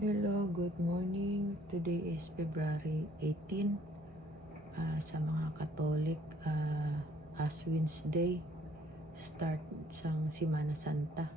Hello, good morning. Today is February 18. Sa mga Katolik, Ash Wednesday, start sang Semana Santa.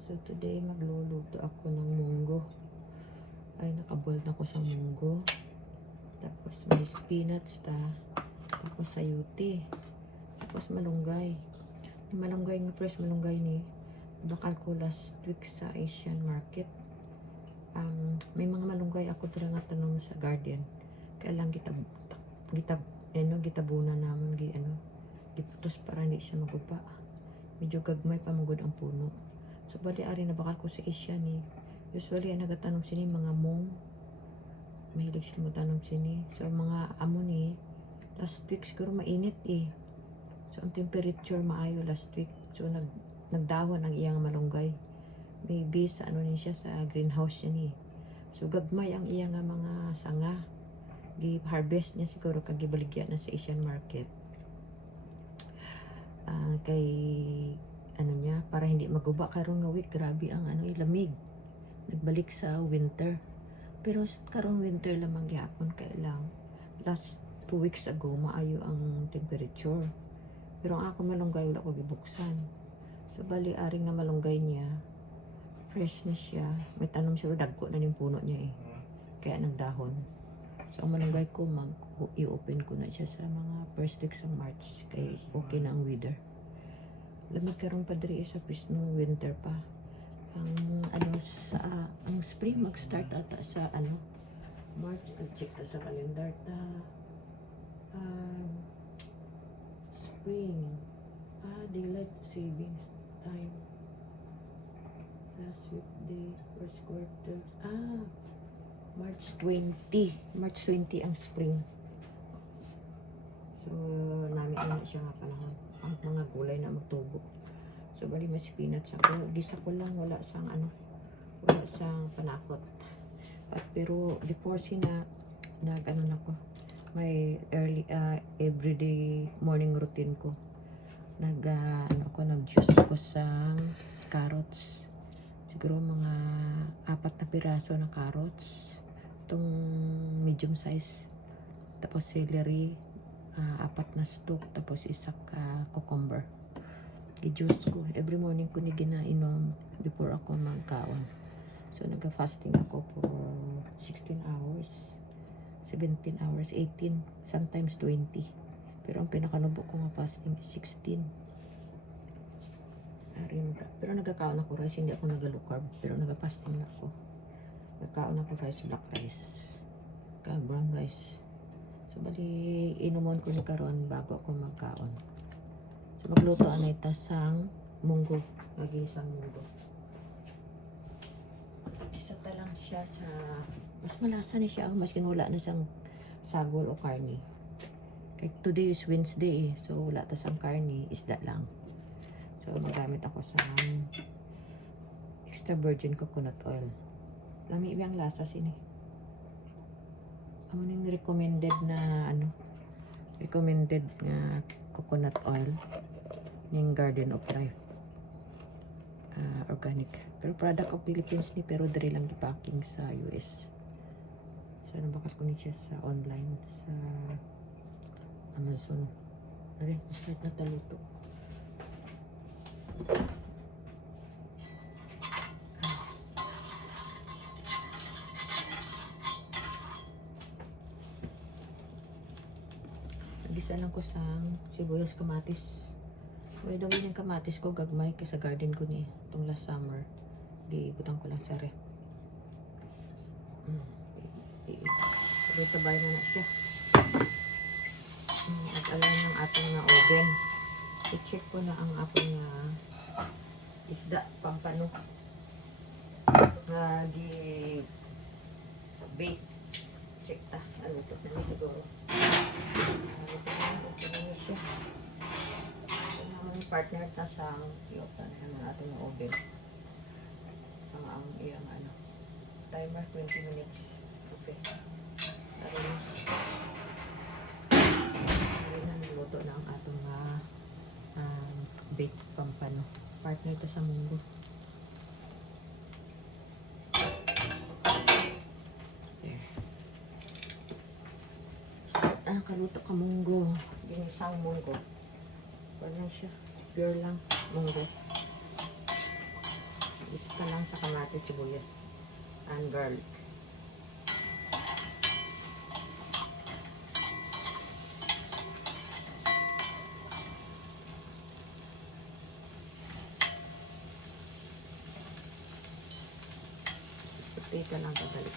So today magluluto ako ng munggo. Ay, nakaboil na ko sa munggo. Tapos may spinach tapos sayuti. Tapos malunggay. Yung malunggay nga fresh malunggay ni bakal ko last week sa Asian market. May mga malunggay ako dira nga tanom sa garden. Kaya lang gitabunan naman giputos para hindi siya magupa. Medyo gagmay pa magud ang puno. So bali ari na bakal ko sa Asia ni. Usually ang nagatanom sini mga mong. Mahilig sila magtanom sini. So mga amo ni last week siguro mainit eh. So ang temperature maayo last week. So nagdahon ang iyang malunggay. Maybe sa ni siya sa greenhouse niya ni. So gagmay ang iya nga mga sanga. Gi-harvest niya siguro kag gibaligya na sa Asian market. Kay niya para hindi maguba karon nga week grabe ang lamig. Nagbalik sa winter. Pero karon winter lamang gyapon kay lang last 2 weeks ago maayo ang temperature. Pero ang ako malunggay wala ko gibuksan. So bali aring nga malunggay niya fresh na siya. May tanom siya, dagko na yung puno niya eh. Kaya nagdahon. So, ang malunggay ko, i-open ko na siya sa mga first week sa March. Kaya okay na ang weather. Lamig karon pa diri sa pisno, winter pa. Ang spring mag-start ata sa March. I'll check na sa calendar spring. Daylight savings time. Last week day, first quarter. March 20. March 20 ang spring. So, namin na siya nga panahon. Ang mga gulay na magtubo. So, bali mas spinach ako. Gisa ko lang, wala sang panakot. Pero, before nako, may early, everyday morning routine ko. Nag-juice ako sa carrots. Siguro mga 4 na piraso na carrots. Itong medium size. Tapos celery. 4 na stalk. Tapos isa cucumber. I-juice ko. Every morning ko ni ginainom before ako magkaon. So nag-fasting ako for 16 hours. 17 hours. 18. Sometimes 20. Pero ang pinakanubo ko nga fasting is 16. Pero nagkakaon ako rice, hindi ako nag-low carb. Pero nag-fasting na ako. Nagkaon ako rice, black rice, brown rice. So bali, inumon ko ni karon bago ako magkaon. So magluto anay tasang munggo. Lagi isang munggo. Isa ta lang siya sa, mas malasa ni siya. Mas kinula na siyang sagol o karni. Kaya today is Wednesday eh. So wala ta sang karni, isda lang. So, magamit ako sa extra virgin coconut oil. Lami ibang lasa sini. Amo ning recommended na coconut oil ning Garden of Life. Organic. Pero product of Philippines ni, pero diri lang gipacking sa US. So, nabakal ko ni siya sa online sa Amazon. Ari, start na taluto. Nagisa lang ko sa sibuyas kamatis. May dami ng kamatis ko gagmay kasi sa garden ko ni itong last summer. Giibutan ko lang sa ref. Sabay na siya. At alam ng ating oven. I-check ko na ang ating isda pampano. Bake. Check ta. Ito na siguro. Ito na siya. Ang partner ta sa iyotan ng ating oven. Ang iyang timer 20 minutes. Okay. Tara na niluto na ang ating bake pampano. Partner ta sa munggo. Kaluto ka munggo. Ginisang munggo. Wala siya. Pure lang. Munggo. Isa lang sa kamatis, sibuyas. And garlic. Teka lang kadali.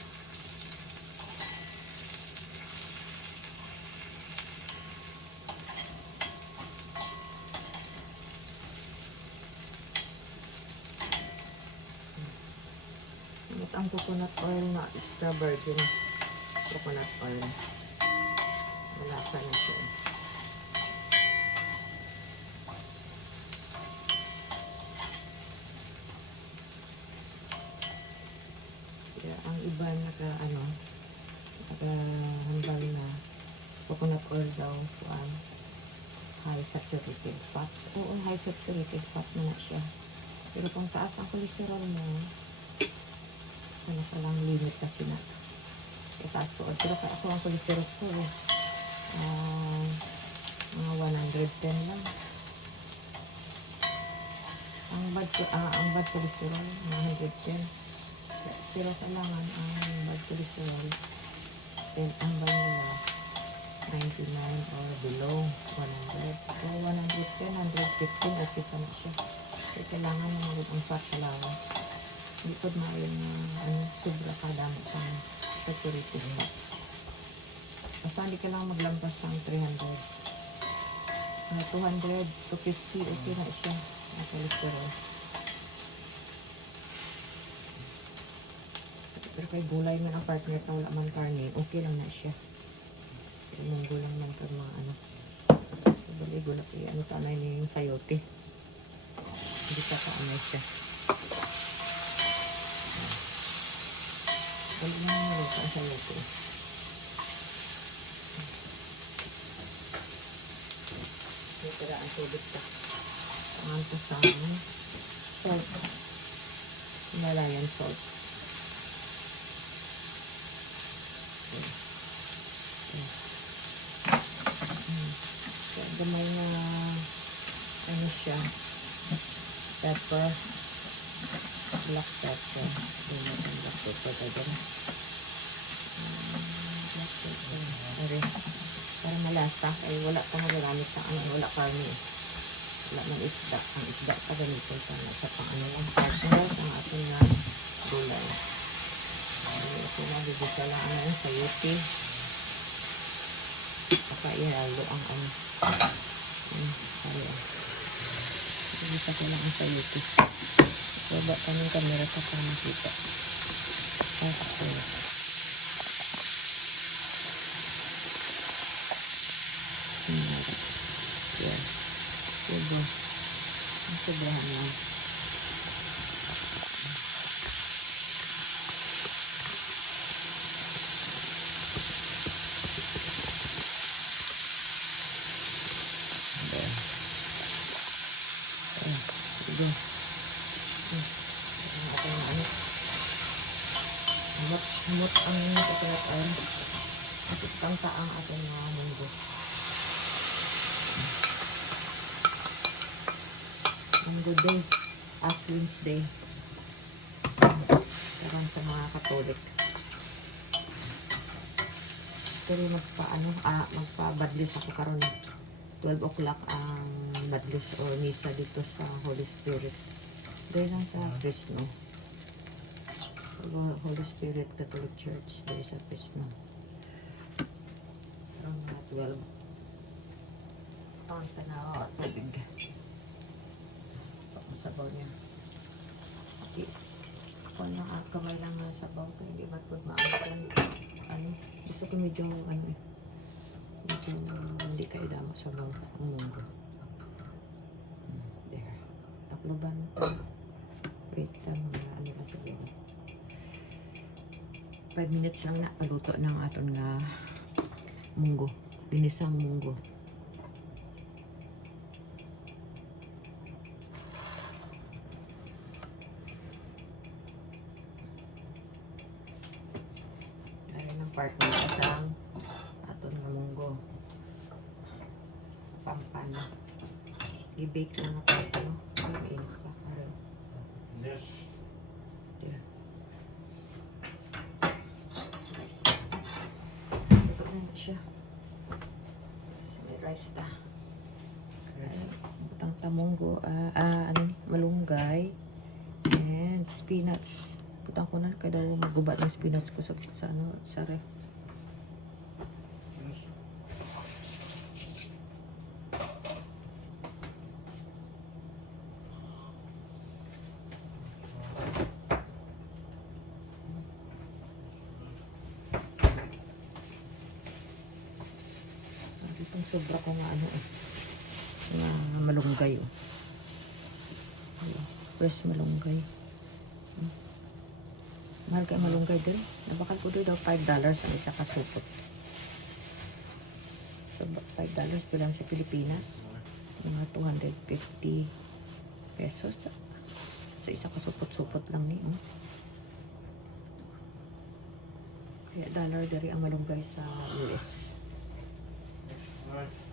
Gamit ang coconut oil na extra virgin coconut oil. Malasa na siya. Kaya ang iba nakahambal na coconut oil daw high saturated fats. Oo, high saturated fat na siya. Pero kung taas ang cholesterol mo, ano ka lang limit kasi na itaas ko. Pero ako ang cholesterol ko mga 110 lang. Ang bad cholesterol, 110. Pero kailangan ang bad cholesterol, then ang bad nila 99 or below 100. So 110, 115, okay pa na siya. So kailangan na magod ang fat kalawa. Hindi ko maayon na sobra ka dami sa saturated fat. Basta hindi ka lang maglampas ng 300. 200 to 50, okay na siya na cholesterol. Pero kay gulay man ang partner na wala man karne, okay lang na siya. Pero munggo lang man ka mga So, bali gulay, tanay niya yung sayote. Hindi ka kaanay siya. Bali na naman ang sayote. Tira ang tubig ka. Pangan ko sa salt. Himalayan salt. So, gamay na siya. Pepper. Black pepper. Black pepper tayo na. Black pepper. Sorry. Para malasa. Wala pa magagamit sa wala karne. Wala ng isda. Ang isda pa ganito sana sa lang. Partner ang ating gulay. Ito na, bibigyan lang yung sayote. Pakaihalo ang bibigyan ko lang ang sayote. Baba kami yung camera sa makita. Okay. Yan. Diba? Ang sobrahan lang. Humot ang coconut oil at pangta ang ating munggo. Munggo day, Ash Wednesday. Parang sa mga Katolik. Pero magpa-badlis ako karon. 12 o'clock ang badlis o misa dito sa Holy Spirit. Dahil lang sa Fresno. Holy Spirit Catholic Church dahil sa Fresno. Parang mga 12. Ang tanaw at tubig. Sabaw niya. Okay. Kung kamay lang na sabaw ko, hindi ba't pag maangkan. Gusto ko medyo hindi kayo dama sabaw. There. Takloban ko. Wait lang. Ano sabaw. 5 minutes lang na paluto ng aton nga munggo. Binisang munggo. Dari ng partner isang aton Ito nga munggo. Pampano. I-bake lang na pampano. Ay, mainit pa. Aray. Yes. There. Ito na siya. So, may rice ta. Butang tamunggo. Malunggay. And spinach. Butang ko na. Kaya daw magubat ng spinach ko sa ref. Yes. Itong sobra ko nga nga malunggay fresh malunggay. Mahal kayo malunggay din. Nabakal ko doon daw $5 ang isa kasupot. So, $5 pa lang sa Pilipinas. Mga 250 pesos. Sa isa kasupot-supot lang ni. Kaya dollar dari ang malunggay sa US. Right.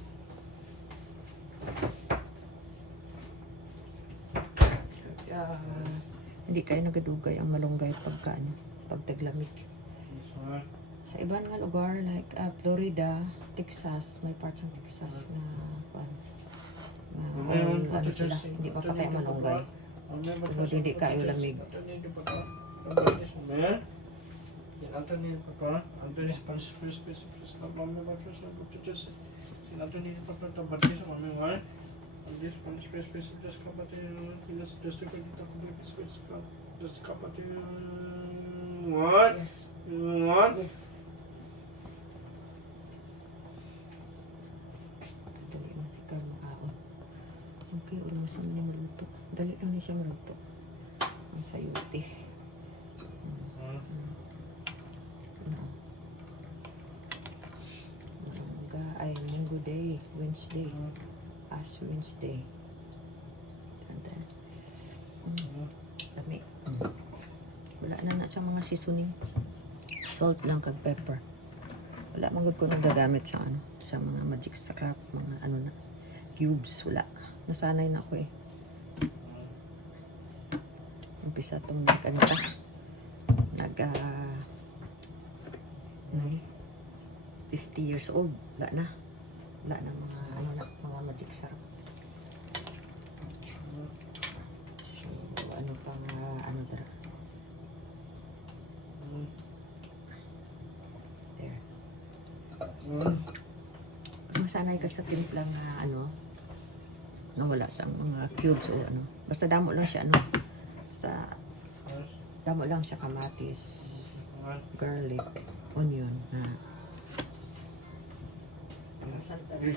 Hindi kayo nagadugay ang malunggay pag taglamig. This one. Sa ibang nga lugar like Florida, Texas, may part ng Texas na sila, hindi pa patay ang malunggay. Pero hindi kayo lamig. Anthony, Papa, Anthony, Spanish, Spanish, Spanish, Mami, Mattress, Butchers, Anthony, Papa, Tabatis, Mami, why? This Spanish, Spanish, just come at you, just a good Spanish, just come at you. What? Yes. What? Yes. Dali na si Carl makaon. Okay, almost naman niya maluto. Dali lang niya siya maluto. Ang sayuti. Munggo day, Wednesday. As Wednesday. Lami. Wala na sa mga seasoning. Salt lang kag pepper. Wala manggod ko nagagamit sa sa mga magic scrap, mga cubes, wala. Nasanay na ako eh. Umpisa tong nag 50 years old. Wala na mga mga magic syrup. So, pang dara. There. Masanay ka sa timplang na wala sa mga cubes o basta damo lang siya basta damo lang siya kamatis, garlic, onion Santa natin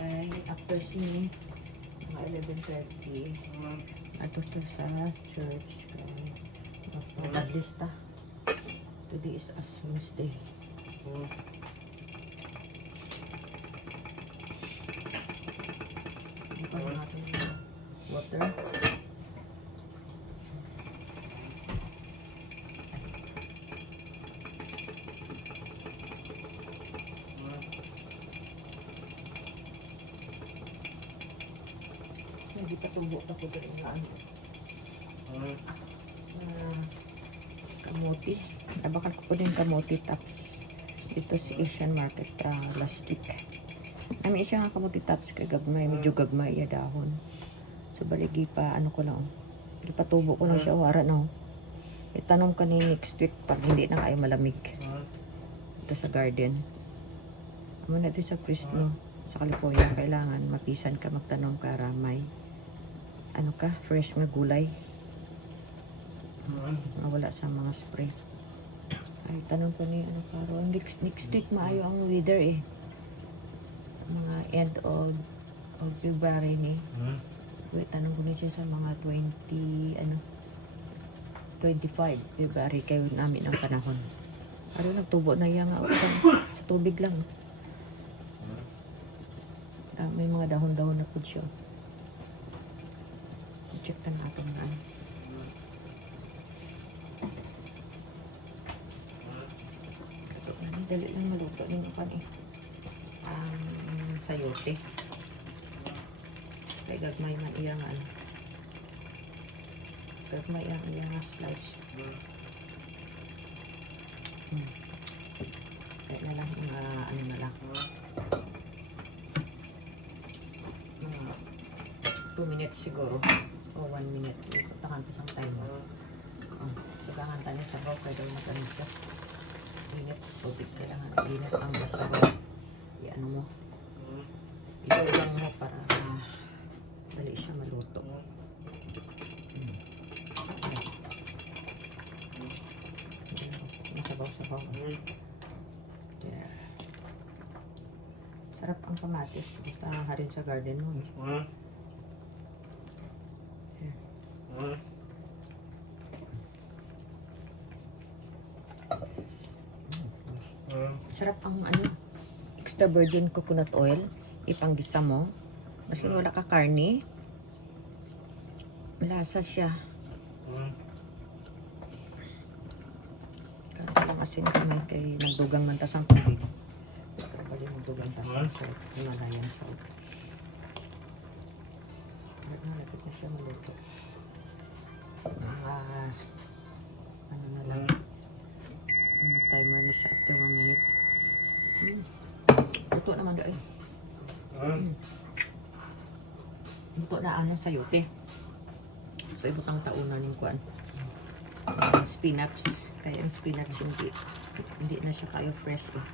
Okay, after sini mga 11:30 ato sa church magpapadlista. Today is Ash Wednesday. Ipa natin yung water. Hindi pa tubo pa ko doon na kamote. Nabakal ko po din kamote tops. Dito si Asian Market last week. Namin siya nga kamote tops kay gagmay. Medyo gagmay ya dahon. So baligi pa ko lang. Ipatubo ko lang siya wara Itanong ka ni next week pag hindi na kayo malamig. Ito sa garden. Amo natin sa Fresno. Sa California kailangan mapisan ka magtanong ka ramay. Fresh nga gulay. Wala sa mga spray. Ay, tanong ko ni karon next week maayo ang weather eh. Mga end of February ni. Wait, tanong ko ni siya sa mga 25 February kayo namin ang panahon. Ano nagtubo na yang sa tubig lang. May mga dahon-dahon na po siya. Check na natin Dali lang maluto ninyo kan eh. Ang sayote. Kaya gagmay man iya nga ano. Gagmay ang iya nga slice. Kaya na lang mga ano na lang. Mga 2 minutes siguro. O 1 minute. Ikutan ka sa timer. Pagkakanta niya sa baw, kaya daw mag-anit ka. Init, tubig kailangan. Init ang basaw. I-ano mo. Ilulang mo para dali siya maluto. Masabaw-sabaw. There. Sarap ang kamatis. Basta harin sa garden mo. Sarap ang ano, extra virgin coconut oil. Ipanggisa mo. Maski wala ka karne. Malasa siya. Kaya lang asin kami kay nagdugang mantas ang tubig. So, bali nagdugang tasang salt. Himalayan salt. Malapit na siya maluto. Ano na lang. Nag-timer na siya after 1 minute. Luto naman doon. Luto na ano sayote. So, ibutang taunan yung kuan. Spinach. Kaya ang spinach hindi na siya kayo fresh eh.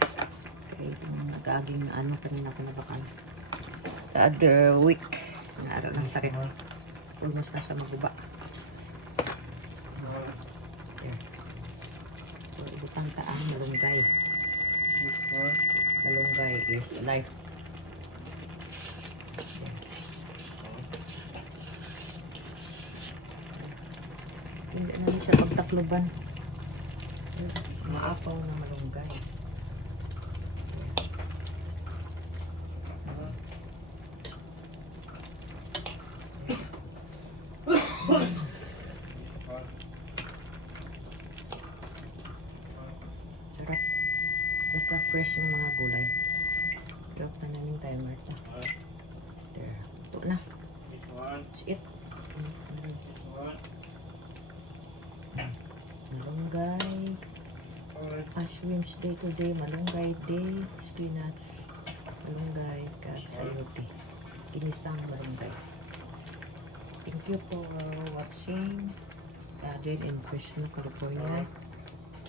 Kaya itong nag-aging ano kanina ko nabakan. The other week. Naara ng sakit. Almost na siya maguba. So, ibutang taan malunggay. Malunggay is life. Hindi na siya pagtakloban. Maapaw na malunggay. Sarap. Basta fresh ng mga gulay. Lock na namin timer ito. There. Ito na. That's it. Malunggay. Ash Wednesday today. Malunggay day. Spinach. Malunggay. Sayote. Ginisang malunggay. Thank you for watching. Added in Fresno, California.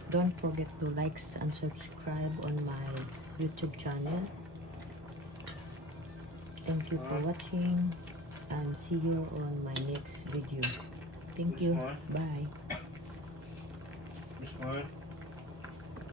Don't forget to like and subscribe on my YouTube channel. Thank you for watching and see you on my next video. Thank you. Bye. This one.